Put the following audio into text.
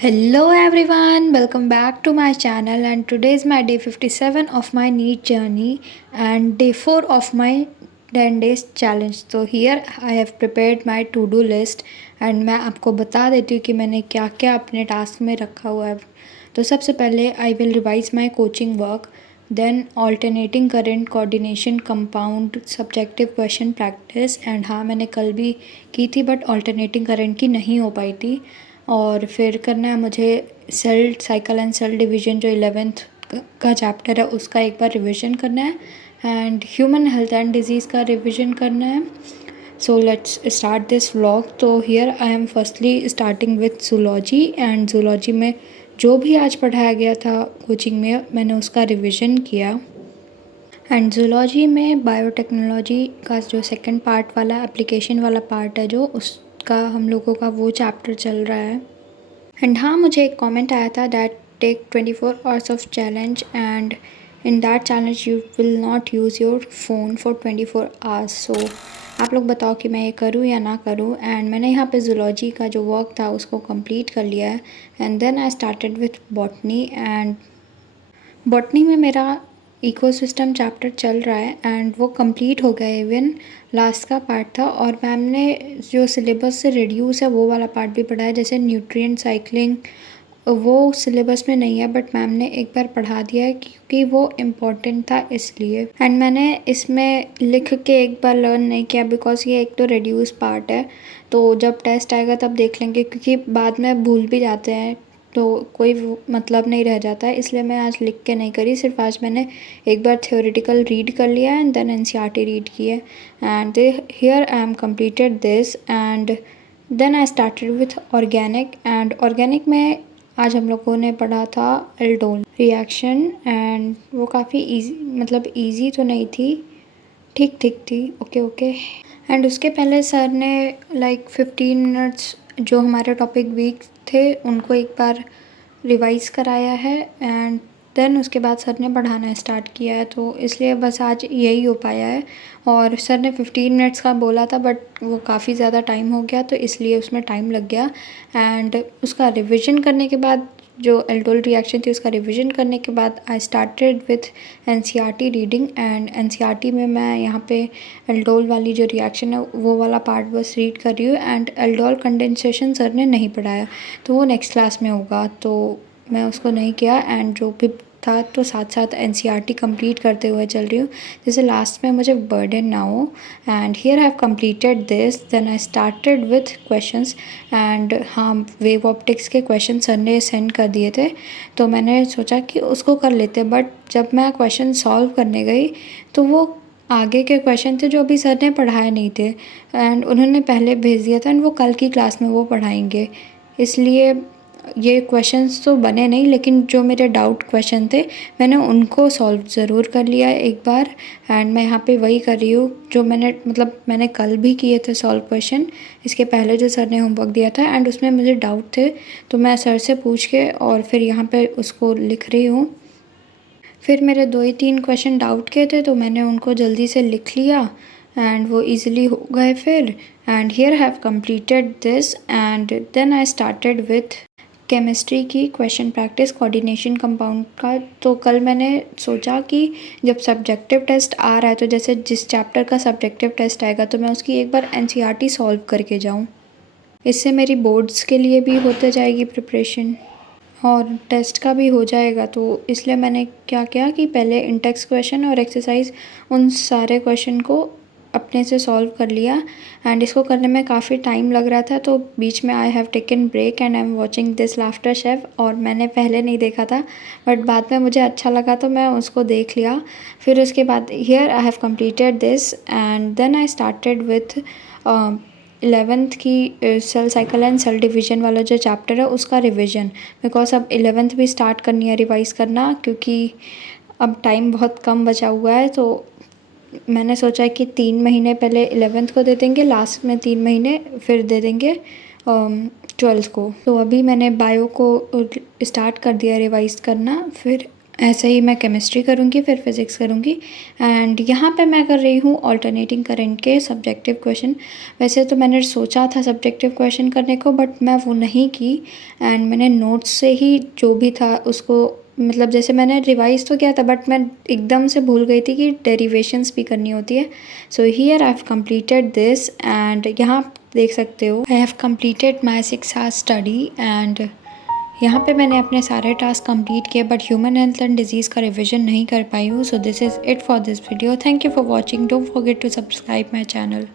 Hello everyone, welcome back to my channel, and today is my day 57 of my NEET journey and day 4 of my 10 days challenge. So here I have prepared my to do list and मैं आपको बता देती हूँ कि मैंने क्या क्या अपने टास्क में रखा हुआ है। तो सबसे पहले I will revise my coaching work, then alternating current, coordination, compound, subjective question practice, and हाँ मैंने कल भी की थी बट alternating current की नहीं हो पाई थी। और फिर करना है मुझे cell cycle and cell division जो 11th का चैप्टर है उसका एक बार रिवीजन करना है, and human health and disease का रिवीजन करना है। So let's start this vlog. तो here I am firstly starting with zoology, and zoology में जो भी आज पढ़ाया गया था कोचिंग में मैंने उसका रिवीजन किया। एंड जूलॉजी में बायोटेक्नोलॉजी का जो सेकंड पार्ट वाला एप्लीकेशन वाला पार्ट है जो उसका हम लोगों का वो चैप्टर चल रहा है। एंड हाँ मुझे एक कमेंट आया था that take 24 hours of challenge and in that challenge you will not use your phone for 24 hours. So आप लोग बताओ कि मैं ये करूँ या ना करूँ। एंड मैंने यहाँ पे जूलॉजी का जो वर्क था उसको कंप्लीट कर लिया है, and then I started with botany. And botany में मेरा इकोसिस्टम चैप्टर चल रहा है एंड वो कंप्लीट हो गया, इवन लास्ट का पार्ट था। और मैम ने जो सिलेबस से रिड्यूस है वो वाला पार्ट भी पढ़ाया, जैसे न्यूट्रिएंट साइक्लिंग वो सिलेबस में नहीं है बट मैम ने एक बार पढ़ा दिया है क्योंकि वो इम्पोर्टेंट था इसलिए। एंड मैंने इसमें लिख के एक बार लर्न नहीं किया बिकॉज ये एक तो रिड्यूस पार्ट है, तो जब टेस्ट आएगा तब देख लेंगे क्योंकि बाद में भूल भी जाते हैं तो कोई मतलब नहीं रह जाता है, इसलिए मैं आज लिख के नहीं करी। सिर्फ आज मैंने एक बार थ्योरेटिकल रीड कर लिया एंड देन एनसीईआरटी रीड की है, and here I am completed this. And then I started with organic, and organic में आज हम लोगों ने पढ़ा था एल्डोल रिएक्शन, एंड वो काफ़ी इजी, मतलब इजी तो नहीं थी, ठीक ठीक थी, ओके ओके। एंड उसके पहले सर ने लाइक 15 मिनट्स जो हमारे टॉपिक वीक थे उनको एक बार रिवाइज कराया है, एंड देन उसके बाद सर ने पढ़ाना स्टार्ट किया है, तो इसलिए बस आज यही हो पाया है। और सर ने 15 मिनट्स का बोला था बट वो काफ़ी ज़्यादा टाइम हो गया तो इसलिए उसमें टाइम लग गया। एंड उसका रिविज़न करने के बाद जो एल्डोल रिएक्शन थी उसका रिवीजन करने के बाद आई started with NCERT reading. And NCERT में मैं यहाँ पे एल्डोल वाली जो रिएक्शन है वो वाला पार्ट बस रीड कर रही हूँ, एंड एल्डोल कंडेंसेशन सर ने नहीं पढ़ाया तो वो नेक्स्ट क्लास में होगा तो मैं उसको नहीं किया। एंड जो भी था तो साथ साथ एनसीईआरटी कंप्लीट करते हुए चल रही हूँ जैसे लास्ट में मुझे बर्डन ना हो। And here have completed this, then I started with questions. And हाँ वेव ऑप्टिक्स के क्वेश्चन सर ने सेंड कर दिए थे तो मैंने सोचा कि उसको कर लेते, बट जब मैं क्वेश्चन सॉल्व करने गई तो वो आगे के क्वेश्चन थे जो अभी सर ने पढ़ाए नहीं थे एंड उन्होंने पहले भेज दिया था एंड वो कल की क्लास में वो पढ़ाएंगे, इसलिए ये क्वेश्चंस तो बने नहीं, लेकिन जो मेरे डाउट क्वेश्चन थे मैंने उनको सॉल्व ज़रूर कर लिया एक बार। एंड मैं यहाँ पे वही कर रही हूँ जो मैंने कल भी किए थे सॉल्व क्वेश्चन, इसके पहले जो सर ने होमवर्क दिया था एंड उसमें मुझे डाउट थे तो मैं सर से पूछ के और फिर यहाँ पे उसको लिख रही हूँ। फिर मेरे 2 ही 3 क्वेश्चन डाउट के थे तो मैंने उनको जल्दी से लिख लिया एंड वो ईज़िली हो गए फिर। And here have completed this, and then I started with chemistry की क्वेश्चन प्रैक्टिस कोऑर्डिनेशन कंपाउंड का। तो कल मैंने सोचा कि जब सब्जेक्टिव टेस्ट आ रहा है तो जैसे जिस चैप्टर का सब्जेक्टिव टेस्ट आएगा तो मैं उसकी एक बार एनसीईआरटी सॉल्व करके जाऊँ, इससे मेरी बोर्ड्स के लिए भी होते जाएगी प्रिपरेशन और टेस्ट का भी हो जाएगा। तो इसलिए मैंने क्या किया कि पहले इंटेक्स क्वेश्चन और एक्सरसाइज उन सारे क्वेश्चन को अपने से सॉल्व कर लिया। एंड इसको करने में काफ़ी टाइम लग रहा था तो बीच में I have taken break and I am watching this Laughter Chef, और मैंने पहले नहीं देखा था बट बाद में मुझे अच्छा लगा तो मैं उसको देख लिया। फिर उसके बाद here I have completed this, and then I started with 11th की cell cycle and cell division वाला जो चैप्टर है उसका रिवीजन, बिकॉज अब 11th भी स्टार्ट करनी है रिवाइज़ करना क्योंकि अब टाइम बहुत कम बचा हुआ है। तो मैंने सोचा कि 3 महीने पहले 11th को दे देंगे, लास्ट में 3 महीने फिर दे देंगे 12th को। तो अभी मैंने बायो को स्टार्ट कर दिया रिवाइज़ करना, फिर ऐसे ही मैं केमिस्ट्री करूँगी, फिर फिज़िक्स करूँगी। एंड यहाँ पे मैं कर रही हूँ ऑल्टरनेटिंग करंट के सब्जेक्टिव क्वेश्चन। वैसे तो मैंने सोचा था सब्जेक्टिव क्वेश्चन करने को, बट मैं वो नहीं की। एंड मैंने नोट्स से ही जो भी था उसको, मतलब जैसे मैंने रिवाइज़ तो किया था, बट मैं एकदम से भूल गई थी कि डेरिवेशंस भी करनी होती है। So here I have completed this, and यहाँ आप देख सकते हो I have completed my 6 hours study. And यहाँ पे मैंने अपने सारे टास्क कंप्लीट किए, but human health and disease का रिवीजन नहीं कर पाई हूँ। So this is it for this video. Thank you for watching. Don't forget to subscribe my channel.